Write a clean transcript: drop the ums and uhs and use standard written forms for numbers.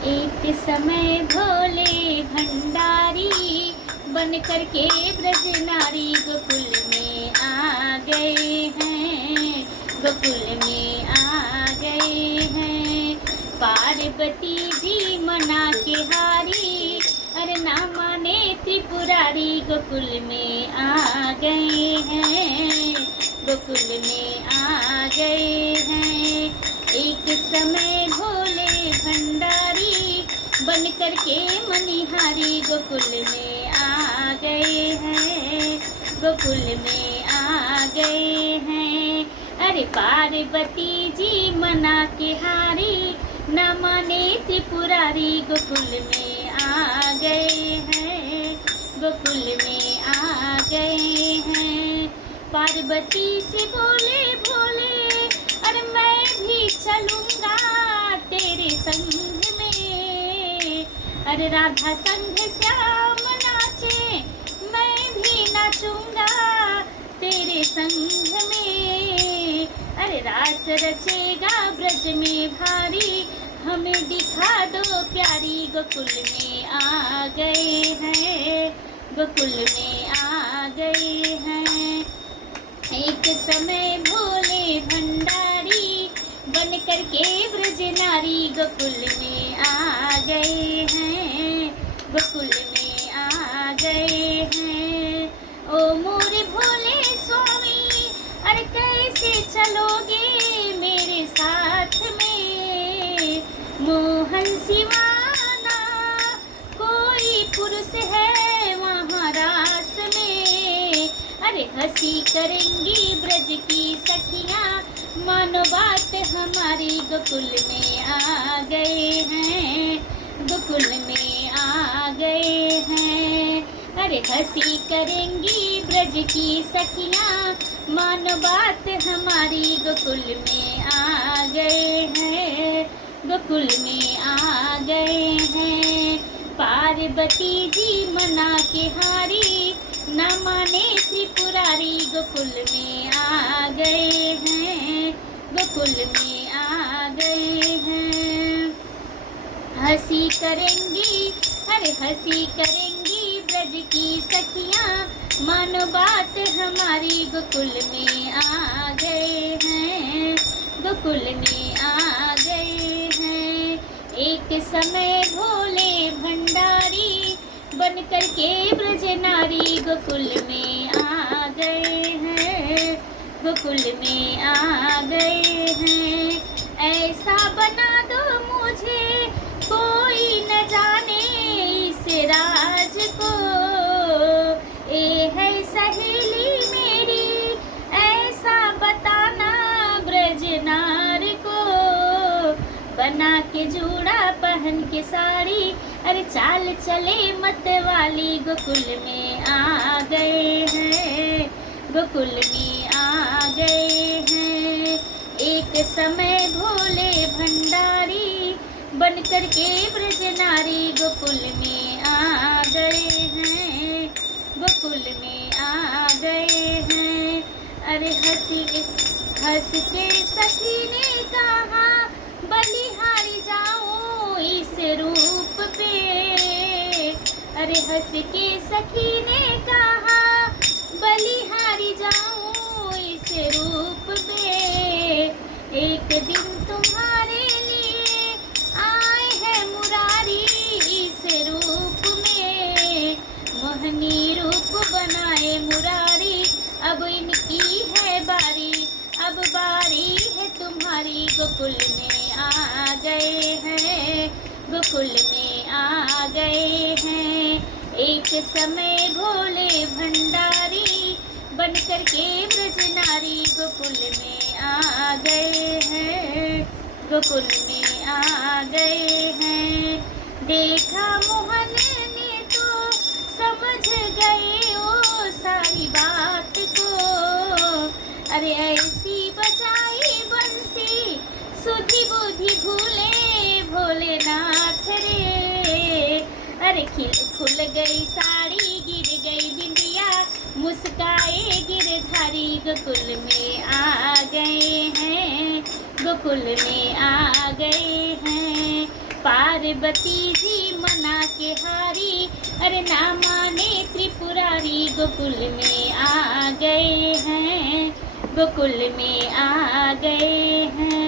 एक समय भोले भंडारी बन करके ब्रज नारी गोकुल में आ गए हैं, गोकुल में आ गए हैं। पार्वती जी मना के हारी, अरे ना माने त्रिपुरारी गोकुल में आ गए हैं, गोकुल में आ गए हैं। एक समय भोले भंडारी बन करके मनिहारी गोकुल में आ गए हैं, गोकुल में आ गए हैं। अरे पार्वती जी मना के हारी, न माने त्रिपुरारी गोकुल में आ गए हैं, गोकुल में आ गए हैं। पार्वती से बोले भोले, अरे मैं भी चलूंगा तेरे संग में। अरे राधा संग श्याम नाचे, मैं भी नाचूंगा तेरे संग में। अरे रास रचेगा ब्रज में भारी, हमें दिखा दो प्यारी गोकुल में आ गए हैं, गोकुल में आ गए हैं। एक समय भोले भंडारी बन करके ब्रज नारी गोकुल में आ गए हैं, गोकुल में आ गए हैं। ओ मोरे भोले स्वामी, अरे कैसे चलोगे मेरे साथ में। मोहन सिवाना कोई पुरुष है वहाँ रास में। अरे हंसी करेंगी ब्रज की सखियाँ, मानो बात हमारी गोकुल में आ गए हैं, गोकुल में आ गए हैं। अरे हंसी करेंगी ब्रज की सखियाँ, मानो बात हमारी गोकुल में आ गए हैं, गोकुल में आ गए हैं। पार्वती जी मना के हारी, न माने त्रिपुरारी गोकुल में आ गए हैं, गोकुल में आ गए हैं। हंसी करेंगी, अरे हंसी करेंगी ब्रज की सखियाँ, मानो बात हमारी गोकुल में आ गए हैं, गोकुल में आ गए हैं। एक समय भोले भंडारी बन करके ब्रज नारी गोकुल में आ गए हैं, गोकुल में आ गए हैं। ऐसा बना दो मुझे कोई न जाने इस राज को, ए है सहेली मेरी ऐसा बताना ब्रज नार को। बना के जूड़ा पहन के साड़ी, अरे चाल चले मत वाली गोकुल में आ गए हैं, गोकुल में आ गए हैं। एक समय भोले भंडारी बन करके ब्रज नारी गोकुल में आ गए हैं, गोकुल में आ गए हैं। अरे हंस के सखी ने कहा, बलिहारी जाऊं इस रूप पे। अरे हंस के सखी ने कहा, बलिहारी जाऊं इस रूप पे। एक दिन तुम्हारे लिए आए हैं मुरारी इस रूप में। मोहनी रूप बनाए मुरारी, अब इनकी है बारी, अब बारी है तुम्हारी। गोकुल में आ गए हैं, गोकुल में आ गए हैं। एक समय भोले भंडारी बन करके ब्रज नारी गोकुल में आ गए हैं, गोकुल में आ गए हैं। देखा मोहन ने तो समझ गए ओ सारी बात को। अरे ऐसी बजाई बंसी सुधी बुद्धि भूले भोलेनाथ रे। अरे खुल गई साड़ी गिर गई बिंदिया, मुस्काए गिरधारी गोकुल में आ गए हैं, गोकुल में आ गए हैं। पार्वती जी मना के हारी, अरे ना माने त्रिपुरारी, गोकुल में आ गए हैं, गोकुल में आ गए हैं।